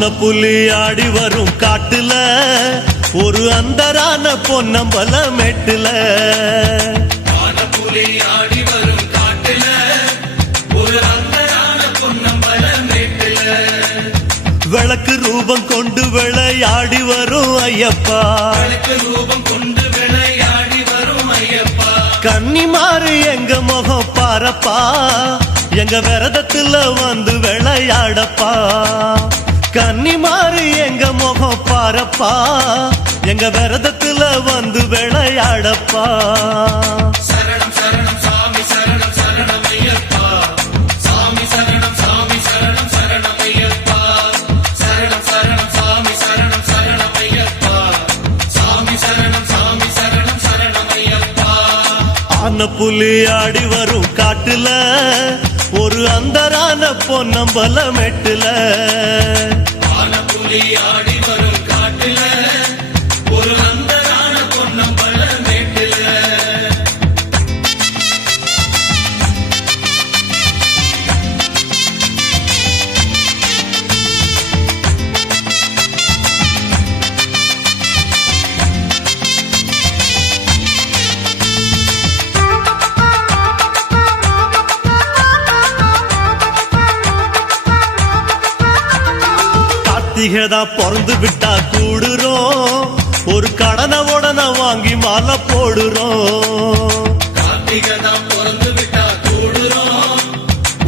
ஆன புலி ஆடி வரும் காட்டுல ஒரு அந்தரான பொன்னம்பல மெட்டுல ஆன புலி ஆடி வரும் காட்டுல ஒரு அந்தரான பொன்னம்பல மெட்டுல விளக்கு ரூபம் கொண்டு விளையாடி வரும் ஐயப்பா விளக்கு ரூபம் கொண்டு விளையாடி வரும் ஐயப்பா கன்னிமாறு எங்க முகம் பாரப்பா எங்க விரதத்துல வந்து விளையாடப்பா கன்னிமாறு எங்க முகம் பாரப்பா எங்க விரதத்துல வந்து விளையாடப்பா சரணம் சரணம் சாமி சரணம் சரணம் ஐயப்பா சாமி சரணம் சாமி சரணம் சரணம் ஐயப்பா சரணம் சரணம் சாமி சரணம் சரணம் ஐயப்பா சாமி சரணம் சாமி சரணம் சரணம் ஐயப்பா ஆன புலி ஆடி வரும் காட்டுல ஒரு அந்தரான பொன்னம்பல மெட்டுல ஆன புலி ஆடி வரும் காட்டுல ஒரு அந்தரான பொன்னம்பல மேட்டுல கார்த்திகதா பிறந்து விட்டா கூடுறோம் ஒரு கடனை உடனே வாங்கி மாலை போடுறோம் கார்த்திகதா பிறந்து விட்டா கூடுறோம்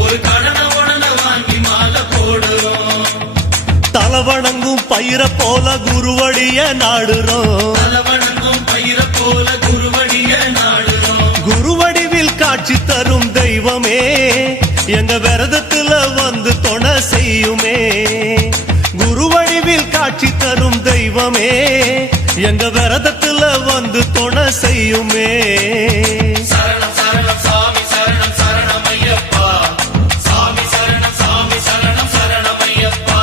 ஒரு கடனை உடனே வாங்கி மாலை போடுறோம் தலவணங்கும் பயிர போல குருவடிய நாடுறோம் தலவணங்கும் பயிர போல குருவடிய நாடுறோம் குருவடிவில் காட்சி தரும் தெய்வமே எங்க விரதத்துல வந்து துணை செய்யுமே குருவடிவில் காட்சி தரும் தெய்வமே எங்க விரதத்துல வந்து துணை செய்யுமே சரணம் சரணம் சாமி சரணம் சரணம் ஐயப்பா சாமி சரணம் சாமி சரணம் சரணம் ஐயப்பா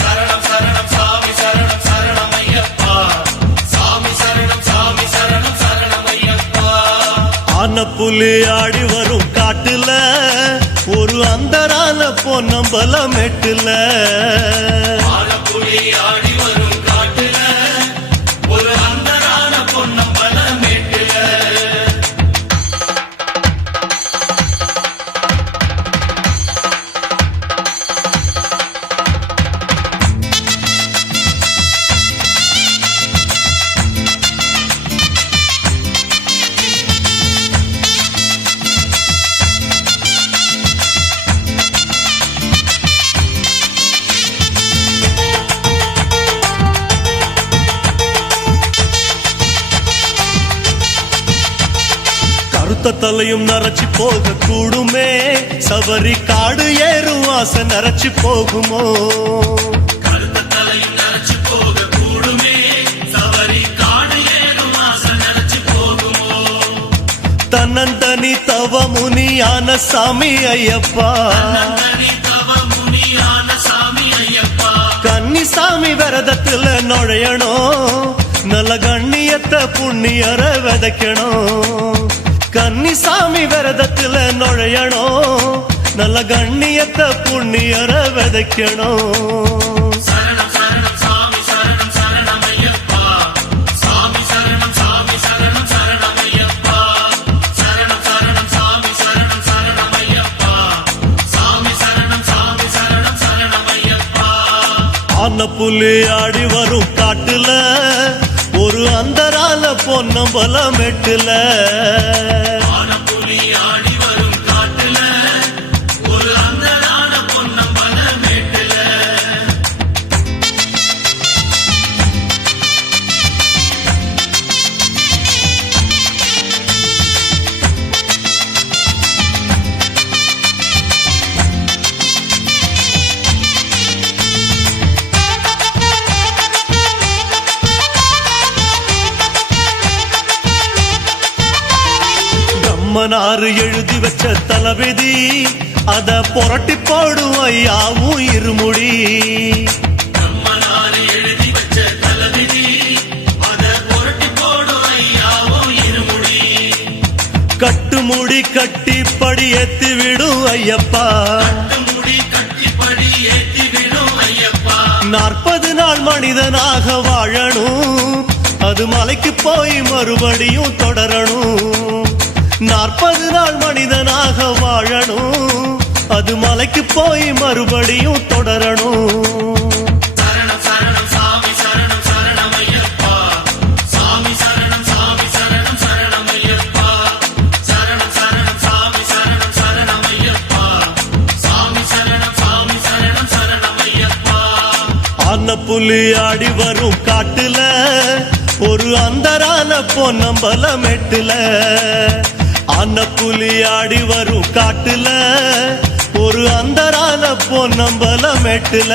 சரணம் சரணம் சாமி சரணம் சரணம் ஐயப்பா சாமி சரணம் சாமி சரணம் சரணம் ஐயப்பா ஆன புலி ஆடி வரும் காட்டுல ஒரு அந்தரான பொன்னம்பல மெட்டுல ஆன புலி ஆடி வரும் காட்டுல ஒரு அந்தரான பொன்னம்பல மேட்டுல கருத்த தலையும் நரைச்சி போக கூடுமே சபரி காடு ஏறும் ஆசை நரைச்சி போகுமோ கருத்த தலையும் நரைச்சு போக கூடுமே சவரி காடு ஏறும் ஆசை நரைச்சு போகுமோ தன்னந்தனி தவ முனியான சாமி ஐயப்பா தன்னந்தனி தவ முனியான சாமி ஐயப்பா கன்னிசாமி விரதத்துல நுழையணும் நல்ல கண்ணியத்தை புண்ணியர விதைக்கணும் கன்னிசாமி விரதத்துல நுழையணும் நல்ல கண்ணியத்தை புண்ணியர விதைக்கணும் சரணம் சரணம் சாமி சரணம் சரணம் ஐயப்பா சாமி சரணம் சாமி சரணம் சரணம் ஐயப்பா சரணம் சரணம் சாமி சரணம் சரணம் ஐயப்பா சாமி சரணம் சாமி சரணம் சரணம் ஐயப்பா ஆன புலி ஆடி வரும் காட்டுல ஒரு அந்தரான பொன்னம்பல மெட்டுல ஆன புலி ஆடி வரும் காட்டுல ஒரு அந்தரான பொன்னம்பல மேட்டுல பிரம்மனாறு எழுதி வச்ச தளபதி அத புரட்டி போடும் ஐயாவும் இருமுடி நம்மனாரு எழுதி வச்ச தளபதி அத புரட்டி போடும் ஐயாவும் இருமுடி கட்டு முடி கட்டி படி ஏத்தி விடும் ஐயப்பா முடி கட்டி படி ஏத்தி விடும் ஐயப்பா மனிதனாக வாழணும், அது மலைக்கு போய் மறுபடியும் தொடரணும். 40 நாள் மனிதனாக வாழணும், அது மலைக்கு போய் மறுபடியும் தொடரணும். சரணம் சரணம் சாமி சரணம் சரணமையப்பா சாமி சரணம் சரணமையப்பா சரணம் சரணம் சாமி சரணம் சரணமையப்பா சாமி சரணம் சரணமையப்பா. ஆன புலி ஆடி வரும் காட்டுல ஒரு அந்தரான பொன்னம்பல மெட்டுல. ஆன புலி ஆடி வரும் காட்டுல ஒரு அந்தரான பொன்னம்பல மெட்டுல.